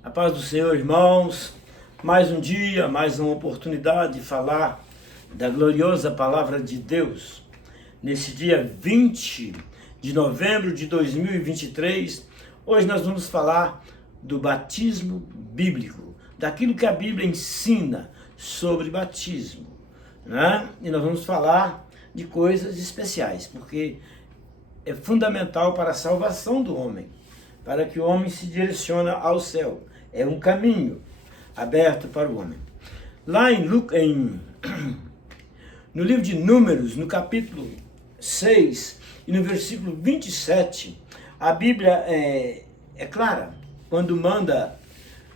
A paz do Senhor, irmãos. Mais um dia, mais uma oportunidade de falar da gloriosa palavra de Deus. Nesse dia 20 de novembro de 2023, hoje nós vamos falar do batismo bíblico, daquilo que a Bíblia ensina sobre batismo, né? E nós vamos falar de coisas especiais, porque é fundamental para a salvação do homem, para que o homem se direcione ao céu. É um caminho aberto para o homem. Lá no livro de Números, no capítulo 6 e no versículo 27, a Bíblia é clara quando manda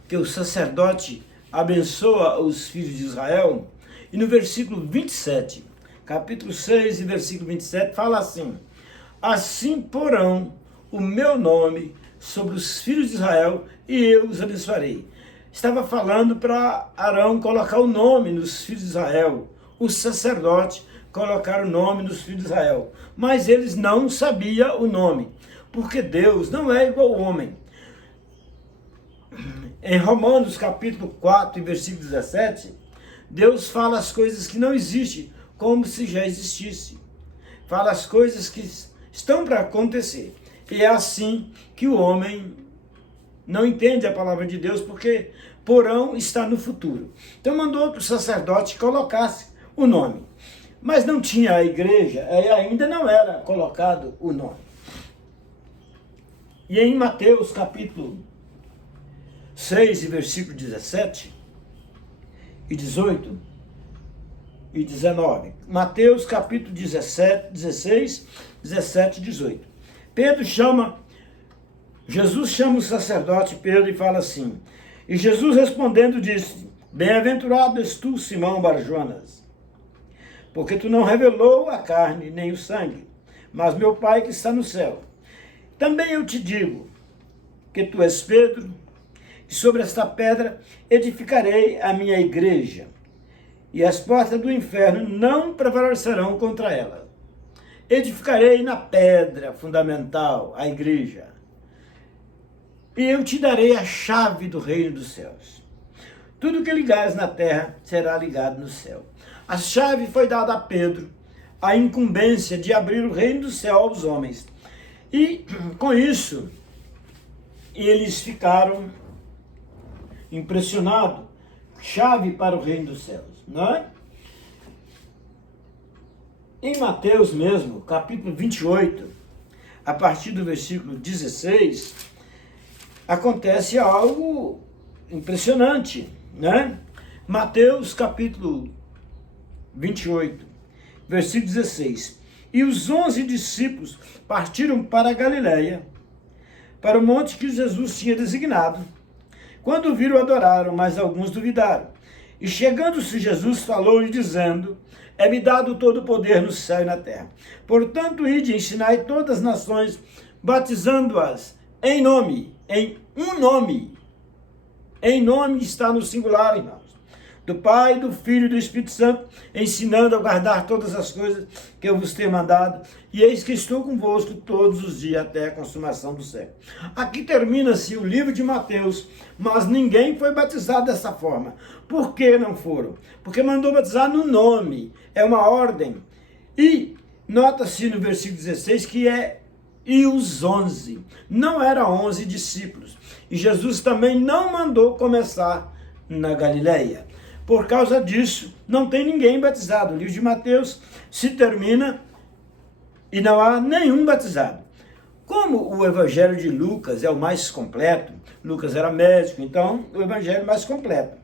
que o sacerdote abençoa os filhos de Israel. E no versículo 27, capítulo 6 e versículo 27, fala assim: assim porão o meu nome sobre os filhos de Israel e eu os abençoarei. Estava falando para Arão colocar o nome nos filhos de Israel, o sacerdote colocar o nome nos filhos de Israel, mas eles não sabiam o nome, porque Deus não é igual ao homem. Em Romanos capítulo 4 e versículo 17, Deus fala as coisas que não existem como se já existisse. Fala as coisas que estão para acontecer. E é assim que o homem não entende a palavra de Deus, porque porão está no futuro. Então mandou para o sacerdote que colocasse o nome. Mas não tinha a igreja, ainda não era colocado o nome. E em Mateus capítulo 6 e versículo 17 e 18 e 19. Mateus capítulo 16, 17 e 18. Jesus chama o sacerdote Pedro e fala assim: e Jesus respondendo disse: bem-aventurado és tu, Simão Bar-Jonas, porque tu não revelou a carne nem o sangue, mas meu Pai que está no céu. Também eu te digo que tu és Pedro, e sobre esta pedra edificarei a minha igreja, e as portas do inferno não prevalecerão contra ela. Edificarei na pedra fundamental, a igreja, e eu te darei a chave do reino dos céus. Tudo que ligares na terra será ligado no céu. A chave foi dada a Pedro, a incumbência de abrir o reino do céu aos homens. E com isso, eles ficaram impressionados. Chave para o reino dos céus, não é? Em Mateus mesmo, capítulo 28, a partir do versículo 16, acontece algo impressionante, né? Mateus capítulo 28, versículo 16. E os 11 discípulos partiram para a Galileia, para o monte que Jesus tinha designado. Quando viram, adoraram, mas alguns duvidaram. E chegando-se Jesus, falou-lhe dizendo: é-me dado todo o poder no céu e na terra. Portanto, ide e ensinai todas as nações, batizando-as em um nome. Em nome está no singular, irmãos. Do Pai, do Filho e do Espírito Santo, ensinando a guardar todas as coisas que eu vos tenho mandado. E eis que estou convosco todos os dias até a consumação do século. Aqui termina-se o livro de Mateus, mas ninguém foi batizado dessa forma. Por que não foram? Porque mandou batizar no nome. É uma ordem. E nota-se no versículo 16 que e os 11. Não eram 11 discípulos. E Jesus também não mandou começar na Galileia. Por causa disso, não tem ninguém batizado. O livro de Mateus se termina e não há nenhum batizado. Como o evangelho de Lucas é o mais completo, Lucas era médico, então o evangelho mais completo,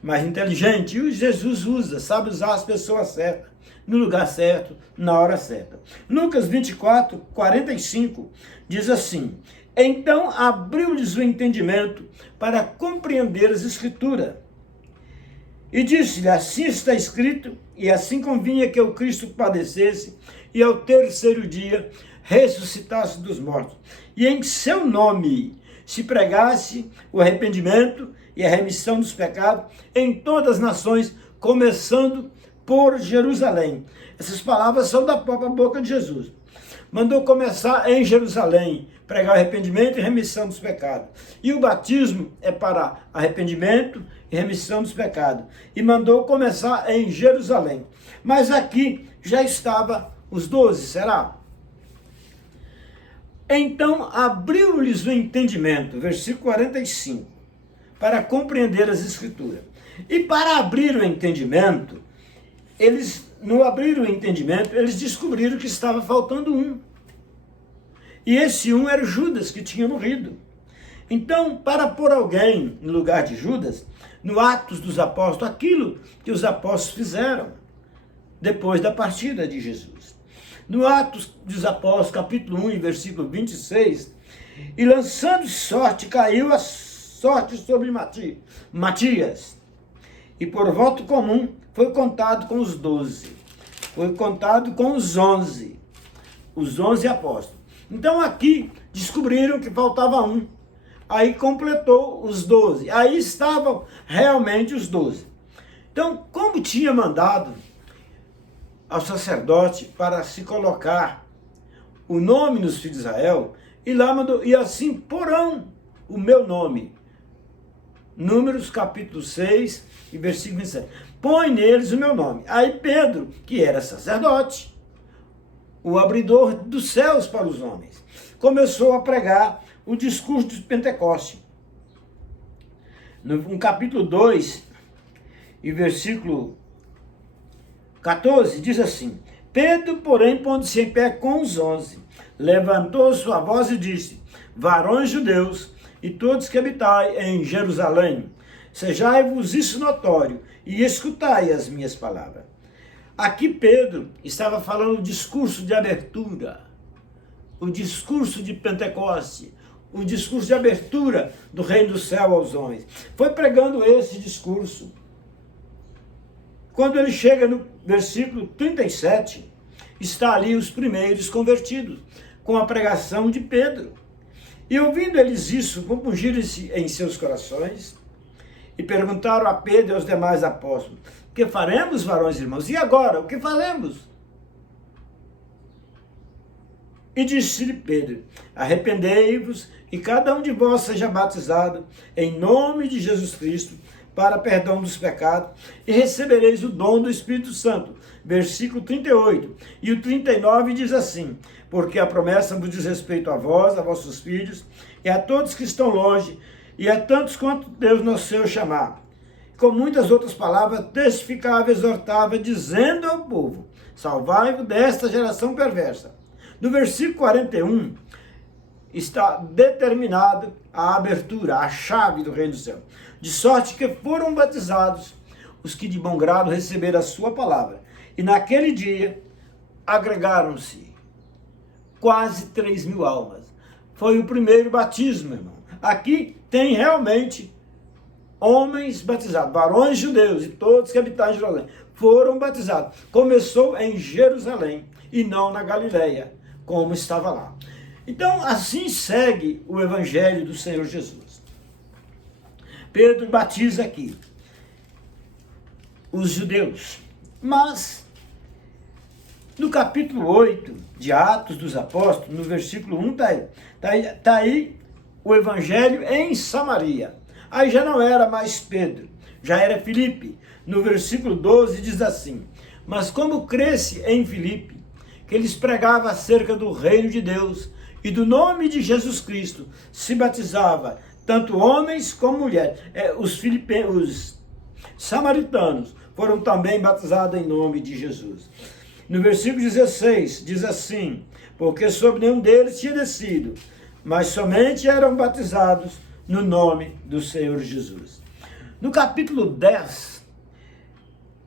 mais inteligente, e Jesus sabe usar as pessoas certas, no lugar certo, na hora certa. Lucas 24, 45, diz assim: então abriu-lhes o entendimento para compreender as Escrituras. E disse-lhe: assim está escrito, e assim convinha que o Cristo padecesse, e ao terceiro dia ressuscitasse dos mortos. E em seu nome se pregasse o arrependimento e a remissão dos pecados em todas as nações, começando por Jerusalém. Essas palavras são da própria boca de Jesus. Mandou começar em Jerusalém, pregar arrependimento e remissão dos pecados. E o batismo é para arrependimento e remissão dos pecados. E mandou começar em Jerusalém. Mas aqui já estava os 12, será? Então abriu-lhes o entendimento, versículo 45, para compreender as Escrituras. E para abrir o entendimento, no abrir o entendimento, eles descobriram que estava faltando um. E esse um era Judas, que tinha morrido. Então, para pôr alguém no lugar de Judas, no Atos dos Apóstolos, aquilo que os apóstolos fizeram depois da partida de Jesus. No Atos dos Apóstolos, capítulo 1, versículo 26, e lançando sorte, caiu a sorte sobre Matias, e por voto comum foi contado com os 12, foi contado com os 11 apóstolos. Então aqui descobriram que faltava um, aí completou os 12, aí estavam realmente os 12. Então, como tinha mandado ao sacerdote para se colocar o nome nos filhos de Israel, e lá mandou, e assim porão o meu nome. Números capítulo 6 e versículo 27. Põe neles o meu nome. Aí Pedro, que era sacerdote, o abridor dos céus para os homens, começou a pregar o discurso de Pentecoste. No capítulo 2 e versículo 14, diz assim: Pedro, porém, pondo-se em pé com os 11, levantou sua voz e disse: varões judeus, e todos que habitai em Jerusalém, sejai-vos isso notório, e escutai as minhas palavras. Aqui Pedro estava falando o discurso de abertura, o discurso de Pentecoste, o discurso de abertura do reino do céu aos homens. Foi pregando esse discurso. Quando ele chega no versículo 37, está ali os primeiros convertidos, com a pregação de Pedro. E ouvindo eles isso, compungiram-se em seus corações e perguntaram a Pedro e aos demais apóstolos: que faremos, varões e irmãos? E agora, o que faremos? E disse-lhe Pedro: arrependei-vos e cada um de vós seja batizado em nome de Jesus Cristo para perdão dos pecados, e recebereis o dom do Espírito Santo. Versículo 38. E o 39 diz assim: porque a promessa vos diz respeito a vós, a vossos filhos, e a todos que estão longe, e a tantos quanto Deus nosso Senhor chamar. Com muitas outras palavras, testificava, exortava, dizendo ao povo: salvai-vos desta geração perversa. No versículo 41, está determinada a abertura, a chave do reino do céu. De sorte que foram batizados os que de bom grado receberam a sua palavra. E naquele dia agregaram-se quase 3.000 almas. Foi o primeiro batismo, irmão. Aqui tem realmente homens batizados, varões judeus e todos que habitavam em Jerusalém foram batizados. Começou em Jerusalém e não na Galileia, como estava lá. Então, assim segue o evangelho do Senhor Jesus. Pedro batiza aqui os judeus, mas no capítulo 8 de Atos dos Apóstolos, no versículo 1, tá aí o evangelho em Samaria. Aí já não era mais Pedro, já era Filipe. No versículo 12 diz assim: mas como cresce em Filipe, que eles pregavam acerca do reino de Deus e do nome de Jesus Cristo, se batizava tanto homens como mulheres. Os samaritanos foram também batizados em nome de Jesus. No versículo 16 diz assim: porque sobre nenhum deles tinha descido, mas somente eram batizados no nome do Senhor Jesus. No capítulo 10,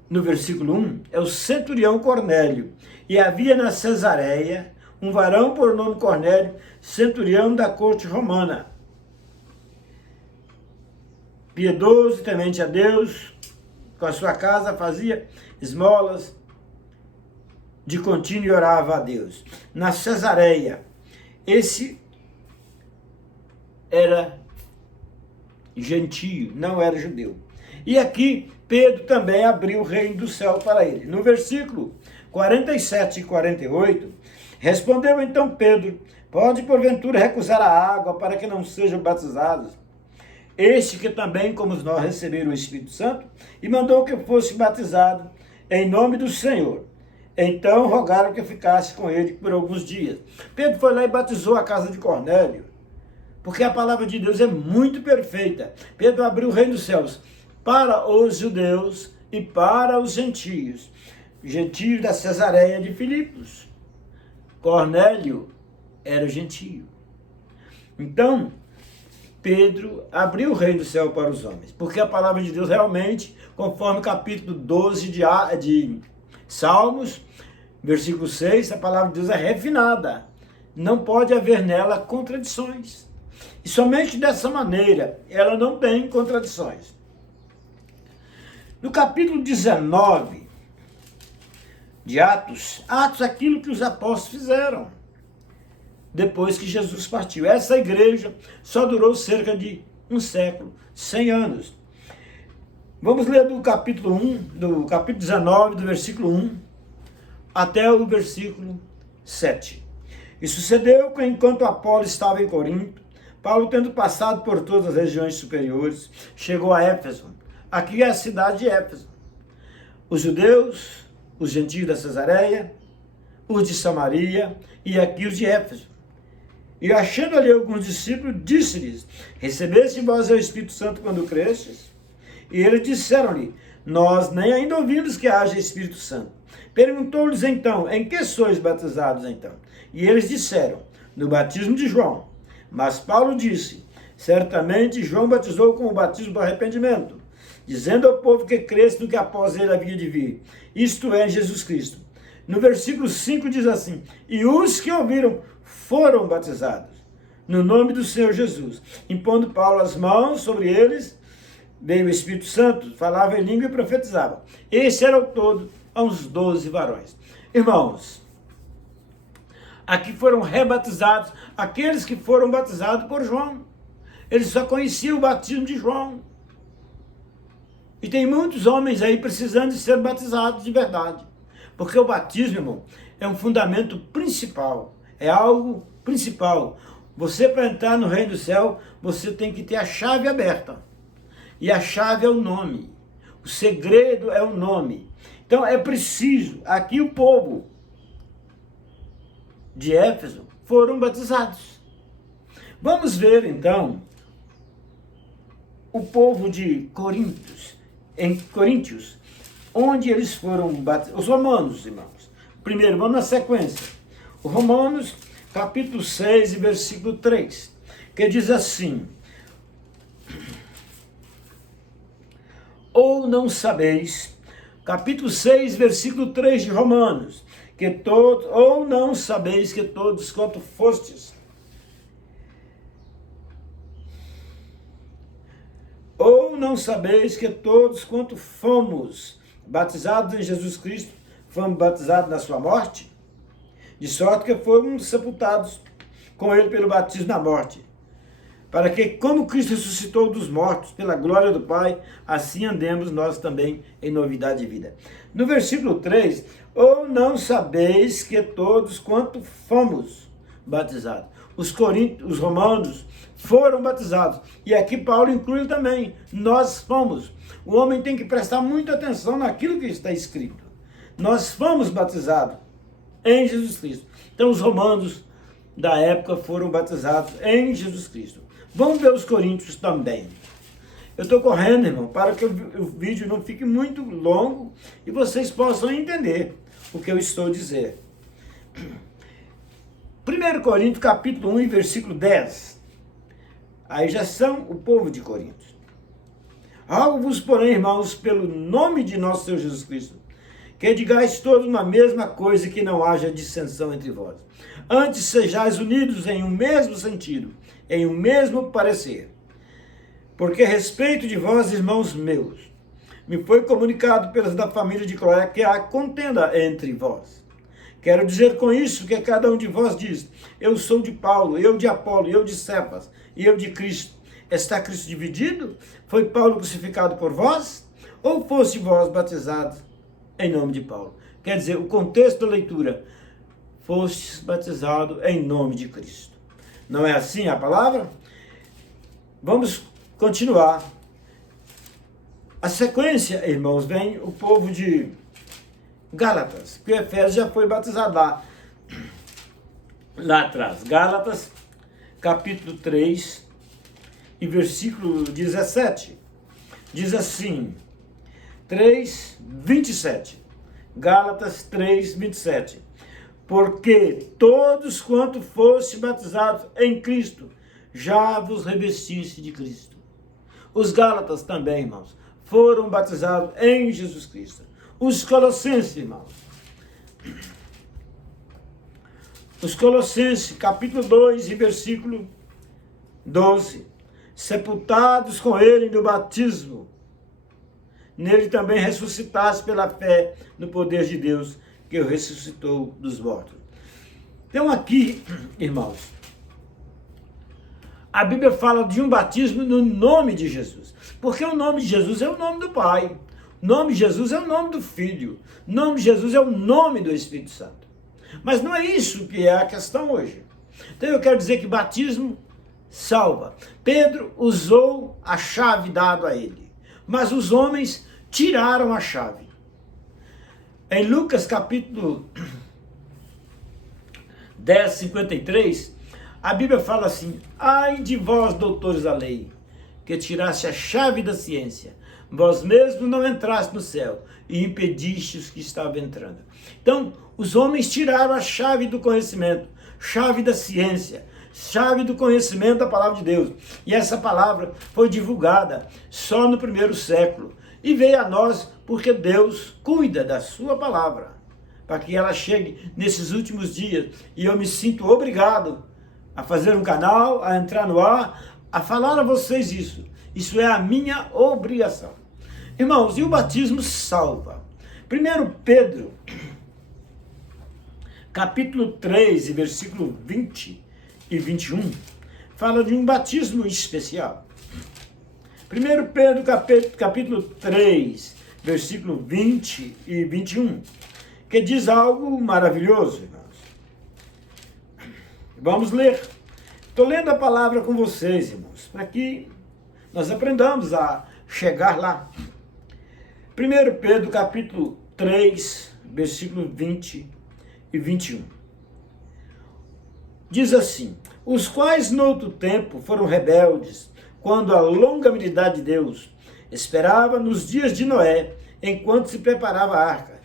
no versículo 1, é o centurião Cornélio. E havia na Cesareia um varão por nome Cornélio, centurião da corte romana, piedoso e temente a Deus, com a sua casa fazia esmolas de contínuo e orava a Deus. Na Cesareia, esse era gentio, não era judeu. E aqui Pedro também abriu o reino do céu para ele. No versículo 47 e 48, respondeu então Pedro: Pode, porventura, recusar a água para que não sejam batizados? Este que também, como nós, receberam o Espírito Santo, e mandou que fosse batizado em nome do Senhor. Então rogaram que ficasse com ele por alguns dias. Pedro foi lá e batizou a casa de Cornélio, porque a palavra de Deus é muito perfeita. Pedro abriu o reino dos céus para os judeus e para os gentios. Gentios da Cesareia de Filipos. Cornélio era gentio. Então, Pedro abriu o reino do céu para os homens, porque a palavra de Deus realmente, conforme o capítulo 12 de Salmos, versículo 6, a palavra de Deus é refinada. Não pode haver nela contradições. E somente dessa maneira ela não tem contradições. No capítulo 19 de Atos, aquilo que os apóstolos fizeram depois que Jesus partiu. Essa igreja só durou cerca de um século, 100 anos. Vamos ler do capítulo 19, do versículo 1 até o versículo 7. E sucedeu que enquanto Apolo estava em Corinto, Paulo, tendo passado por todas as regiões superiores, chegou a Éfeso. Aqui é a cidade de Éfeso. Os judeus, os gentios da Cesareia, os de Samaria e aqui os de Éfeso. E achando ali alguns discípulos, disse-lhes: recebeste vós o Espírito Santo quando crestes? E eles disseram-lhe: nós nem ainda ouvimos que haja Espírito Santo. Perguntou-lhes então: em que sois batizados então? E eles disseram: no batismo de João. Mas Paulo disse: certamente João batizou com o batismo do arrependimento, dizendo ao povo que cresce no que após ele havia de vir, isto é, Jesus Cristo. No versículo 5 diz assim: e os que ouviram foram batizados no nome do Senhor Jesus. Impondo Paulo as mãos sobre eles, veio o Espírito Santo, falava em língua e profetizava. Esse era o todo, uns 12 varões. Irmãos, aqui foram rebatizados aqueles que foram batizados por João. Eles só conheciam o batismo de João. E tem muitos homens aí precisando de ser batizados de verdade. Porque o batismo, irmão, é um fundamento principal. É algo principal. Você, para entrar no reino do céu, você tem que ter a chave aberta. E a chave é o nome. O segredo é o nome. Então é preciso. Aqui o povo de Éfeso foram batizados. Vamos ver então o povo de Coríntios, onde eles foram batizados. Os romanos, irmãos. Primeiro, vamos na sequência. O Romanos, capítulo 6, versículo 3, que diz assim: ou não sabeis, capítulo 6, versículo 3 de Romanos, ou não sabeis que todos quanto fostes, ou não sabeis que todos quanto fomos batizados em Jesus Cristo, fomos batizados na sua morte? De sorte que fomos sepultados com ele pelo batismo na morte, para que, como Cristo ressuscitou dos mortos pela glória do Pai, assim andemos nós também em novidade de vida. No versículo 3, ou não sabeis que todos quanto fomos batizados. Os romanos foram batizados. E aqui Paulo inclui também, nós fomos. O homem tem que prestar muita atenção naquilo que está escrito. Nós fomos batizados em Jesus Cristo. Então os romanos da época foram batizados em Jesus Cristo. Vamos ver os coríntios também. Eu estou correndo, irmão, para que o vídeo não fique muito longo e vocês possam entender o que eu estou dizendo. 1 Coríntios, capítulo 1, e versículo 10. Aí já são o povo de Corinto. Rogo-vos, porém, irmãos, pelo nome de nosso Senhor Jesus Cristo, que digais todos uma mesma coisa, e que não haja dissensão entre vós. Antes sejais unidos em um mesmo sentido, em um mesmo parecer. Porque a respeito de vós, irmãos meus, me foi comunicado pelos da família de Cloé que há contenda entre vós. Quero dizer com isso que cada um de vós diz: eu sou de Paulo, eu de Apolo, eu de Cefas, e eu de Cristo. Está Cristo dividido? Foi Paulo crucificado por vós? Ou foste vós batizados em nome de Paulo? Quer dizer, o contexto da leitura: fostes batizados em nome de Cristo. Não é assim a palavra? Vamos continuar. A sequência, irmãos, vem o povo de Gálatas, que o Efésios já foi batizado lá atrás. Gálatas, capítulo 3, e versículo 17. Diz assim, 3:27. Gálatas 3:27. Porque todos quanto foste batizados em Cristo, já vos revestiste de Cristo. Os Gálatas também, irmãos, foram batizados em Jesus Cristo. Os Colossenses, irmãos. Os Colossenses, capítulo 2 e versículo 12. Sepultados com ele no batismo, nele também ressuscitaste pela fé no poder de Deus, que o ressuscitou dos mortos. Então aqui, irmãos, a Bíblia fala de um batismo no nome de Jesus, porque o nome de Jesus é o nome do Pai, o nome de Jesus é o nome do Filho, o nome de Jesus é o nome do Espírito Santo. Mas não é isso que é a questão hoje. Então eu quero dizer que batismo salva. Pedro usou a chave dada a ele, mas os homens tiraram a chave. Em Lucas capítulo 10:53, a Bíblia fala assim: ai de vós, doutores da lei, que tiraste a chave da ciência, vós mesmos não entraste no céu e impediste os que estavam entrando. Então, os homens tiraram a chave do conhecimento, chave da ciência, chave do conhecimento da palavra de Deus. E essa palavra foi divulgada só no primeiro século. E veio a nós porque Deus cuida da sua palavra, para que ela chegue nesses últimos dias. E eu me sinto obrigado a fazer um canal, a entrar no ar, a falar a vocês isso. Isso é a minha obrigação. Irmãos, e o batismo salva. 1 Pedro, capítulo 3, versículo 20 e 21, fala de um batismo especial. 1 Pedro, capítulo 3, versículo 20 e 21, que diz algo maravilhoso, irmãos. Vamos ler. Estou lendo a palavra com vocês, irmãos, para que nós aprendamos a chegar lá. 1 Pedro, capítulo 3, versículo 20 e 21. Diz assim: os quais no outro tempo foram rebeldes, quando a longanimidade de Deus esperava nos dias de Noé, enquanto se preparava a arca,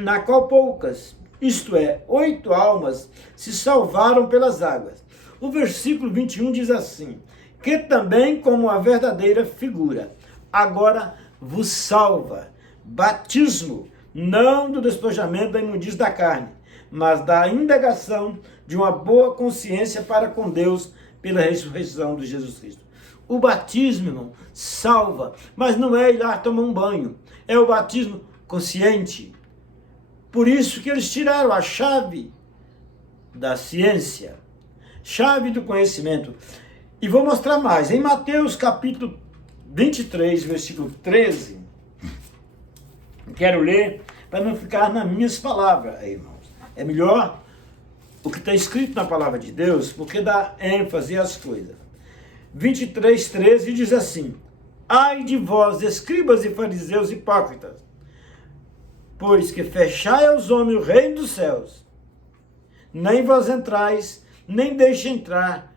na qual poucas, isto é, 8 almas, se salvaram pelas águas. O versículo 21 diz assim: que também, como a verdadeira figura, agora vos salva, batismo, não do despojamento da imundícia da carne, mas da indagação de uma boa consciência para com Deus pela ressurreição de Jesus Cristo. O batismo, irmão, salva, mas não é ir lá tomar um banho, é o batismo consciente. Por isso que eles tiraram a chave da ciência, chave do conhecimento. E vou mostrar mais. Em Mateus capítulo 23, versículo 13, quero ler para não ficar nas minhas palavras, irmãos. É melhor o que está escrito na palavra de Deus, porque dá ênfase às coisas. 23:13 diz assim: ai de vós, escribas e fariseus hipócritas, pois que fechai aos homens o reino dos céus, nem vós entrais, nem deixe entrar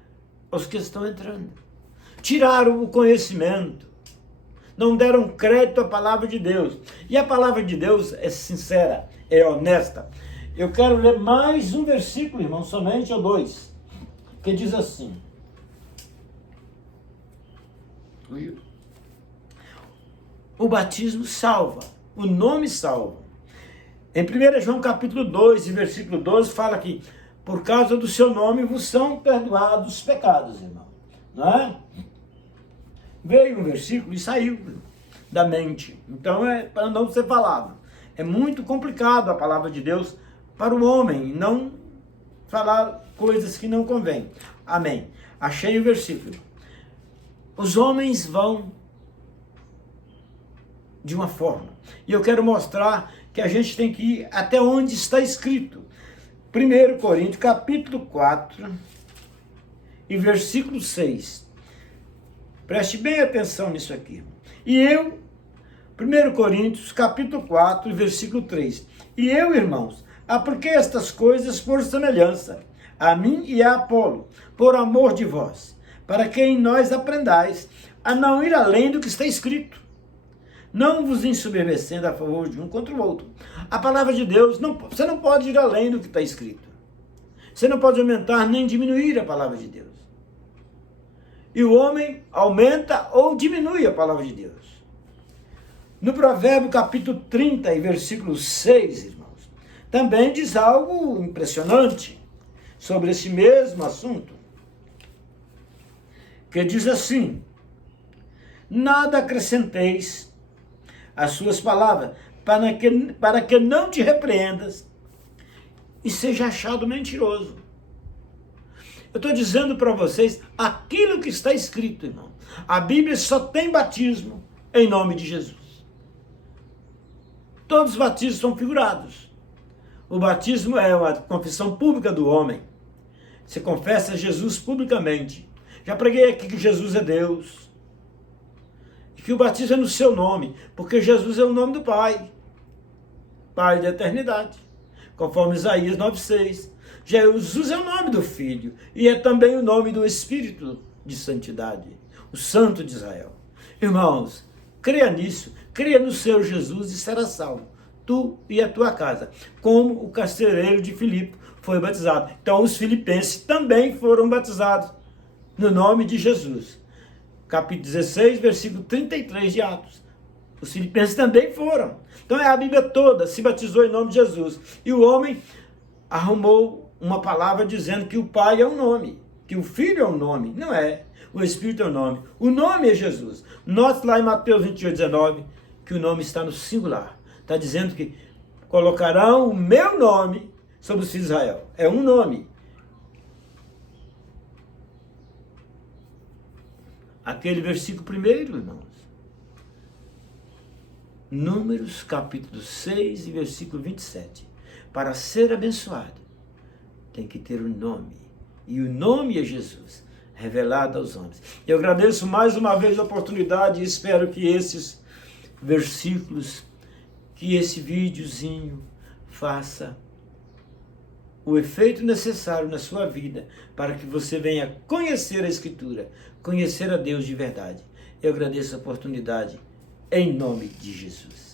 os que estão entrando. Tiraram o conhecimento, não deram crédito à palavra de Deus. E a palavra de Deus é sincera, é honesta. Eu quero ler mais um versículo, irmão, somente ou 2, que diz assim: o batismo salva, o nome salva. Em 1 João capítulo 2, versículo 12, fala que por causa do seu nome vos são perdoados os pecados, irmão. Não é? Veio um versículo e saiu da mente. Então é para não ser falado. É muito complicado a palavra de Deus para o homem, não falar coisas que não convém. Amém. Achei o versículo. Os homens vão de uma forma. E eu quero mostrar que a gente tem que ir até onde está escrito. 1 Coríntios, capítulo 4, e versículo 6. Preste bem atenção nisso aqui. E eu, 1 Coríntios, capítulo 4, versículo 3. E eu, irmãos, apliquei estas coisas por semelhança, a mim e a Apolo, por amor de vós, para que em nós aprendais a não ir além do que está escrito, não vos ensoberbecendo a favor de um contra o outro. A palavra de Deus, você não pode ir além do que está escrito. Você não pode aumentar nem diminuir a palavra de Deus. E o homem aumenta ou diminui a palavra de Deus. No Provérbio capítulo 30 e versículo 6, irmãos, também diz algo impressionante sobre esse mesmo assunto, que diz assim: nada acrescenteis às suas palavras, para que não te repreendas e seja achado mentiroso. Eu estou dizendo para vocês aquilo que está escrito, irmão. A Bíblia só tem batismo em nome de Jesus. Todos os batismos são figurados. O batismo é uma confissão pública do homem. Você confessa Jesus publicamente. Já preguei aqui que Jesus é Deus. E que o batismo é no seu nome, porque Jesus é o nome do Pai. Pai da eternidade. Conforme Isaías 9,6. Jesus é o nome do Filho. E é também o nome do Espírito de santidade. O Santo de Israel. Irmãos, creia nisso. Creia no Senhor Jesus e será salvo. Tu e a tua casa. Como o carcereiro de Filipe foi batizado. Então os filipenses também foram batizados no nome de Jesus. Capítulo 16, versículo 33 de Atos. Os filipenses também foram. Então a Bíblia toda se batizou em nome de Jesus. E o homem arrumou uma palavra dizendo que o Pai é um nome, que o Filho é um nome. Não é. O Espírito é um nome. O nome é Jesus. Note lá em Mateus 28, 19, que o nome está no singular. Está dizendo que colocarão o meu nome sobre os filhos de Israel. É um nome. Aquele versículo primeiro, irmãos. Números, capítulo 6 e versículo 27. Para ser abençoado, tem que ter um nome. E o nome é Jesus, revelado aos homens. Eu agradeço mais uma vez a oportunidade e espero que esses versículos, que esse videozinho faça o efeito necessário na sua vida para que você venha conhecer a Escritura, conhecer a Deus de verdade. Eu agradeço a oportunidade em nome de Jesus.